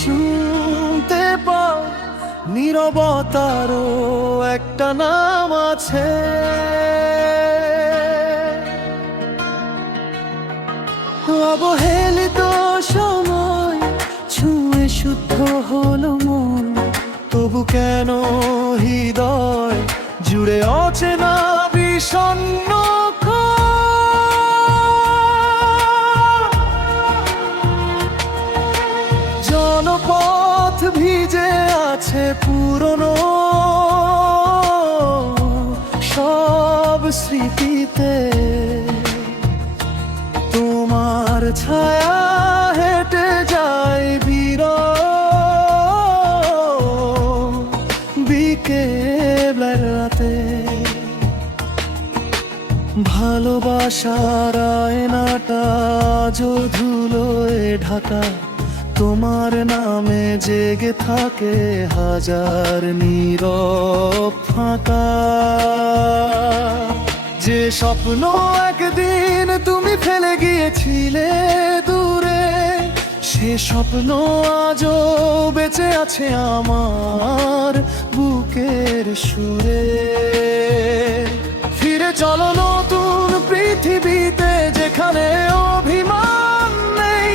শুনতে পাও, নীরবতারও একটা নাম আছে। অবহেলিত সময় ছুঁয়ে শুদ্ধ হলো মন, তবু কেন হৃদয় জুড়ে অচেনা বিষণ্ণ জনপথ ভিজে আছে পুরনো সব স্মৃতিতে। তোমার ছায়া হেঁটে যায় বিকেলের রাতে। ভালোবাসার আয়নাটা আজও ধুলোয় ঢাকা, তোমার নামে জেগে থাকে হাজার নীরব ফাঁকা। যে স্বপ্ন একদিন তুমি ফেলে গিয়েছিলে দূরে, সে স্বপ্ন আজও বেঁচে আছে আমার বুকের সুরে। ফিরে চলো নতুন পৃথিবীতে, যেখানে অভিমান নেই,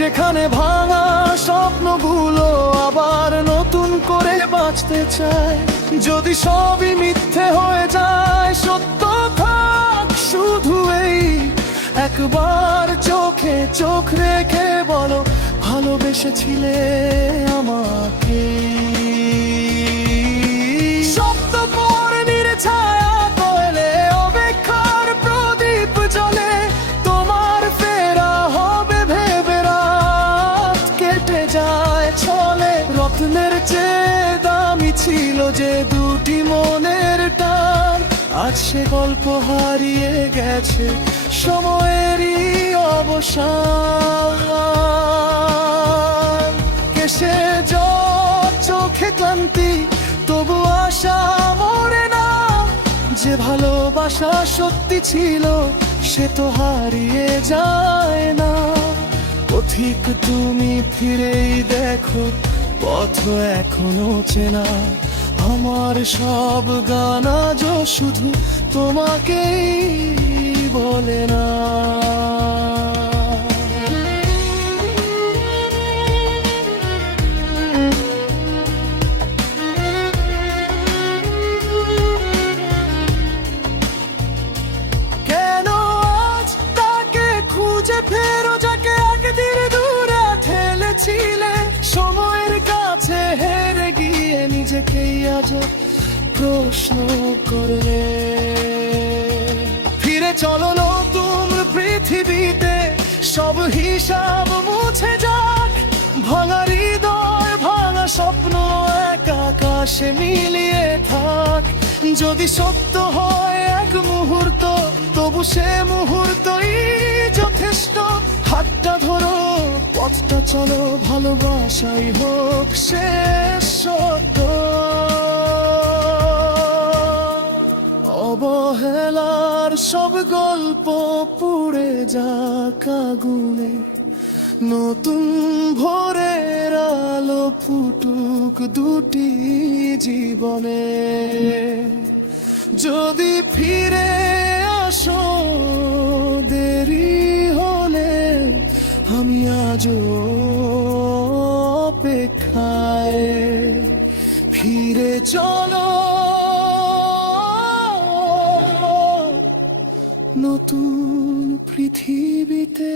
যেখানে ভাঙা স্বপ্নগুলো আবার নতুন করে বাঁচতে চায়। যদি সবই মিথ্যে হয়ে যায়, সত্য থাক শুধু এই একবার চোখে চোখ রেখে বলো, ভালোবেসেছিলে আমাকে। শব্দ পরে নির্ছায়া কোয়েলে অপেক্ষার প্রদীপ জ্বলে, তোমার ফেরা হবে ভেবে রাত কেটে যায় ছলে। রত্নের চেয়ে দামি ছিল যে দুটি মনের টান, আজ সে গল্প হারিয়ে গেছে সময়েরই অবসান। কেসে চোখে ক্লান্তি, তবু আশা মরে না। যে ভালোবাসা সত্যি ছিল, সে তো হারিয়ে যায় না। পথিক তুমি ফিরেই দেখো, পথ এখনো চেনা। আমার সব গান আজও শুধু তোমাকেই বলে না। কেন আজ তাকে খুঁজে ফেরো, যাকে একদিন দূরে ঠেলেছিলে। সময়ের কাছে হেরে গিয়ে নিজেকেই আজও প্রশ্ন করলে। ফিরে চলো নতুন পৃথিবীতে, সব হিসাব মুছে যাক। ভাঙা হৃদয় ভাঙা স্বপ্ন এক আকাশে মিলিয়ে থাক। যদি সত্য হয় এক মুহূর্ত, তবু সে মুহূর্তই যথেষ্ট। হাতটা ধরো, পথটা চলো, ভালোবাসাই হোক শেষ সত্য। অবহেলার সব গল্প পুড়ে যাক আগুনে, নতুন ভোরের আলো ফুটুক দুটি জীবনে। যদি ফিরে আসো দেরি হলে, আমি আজও অপেক্ষায়। ফিরে চলো নতুন পৃথিবীতে।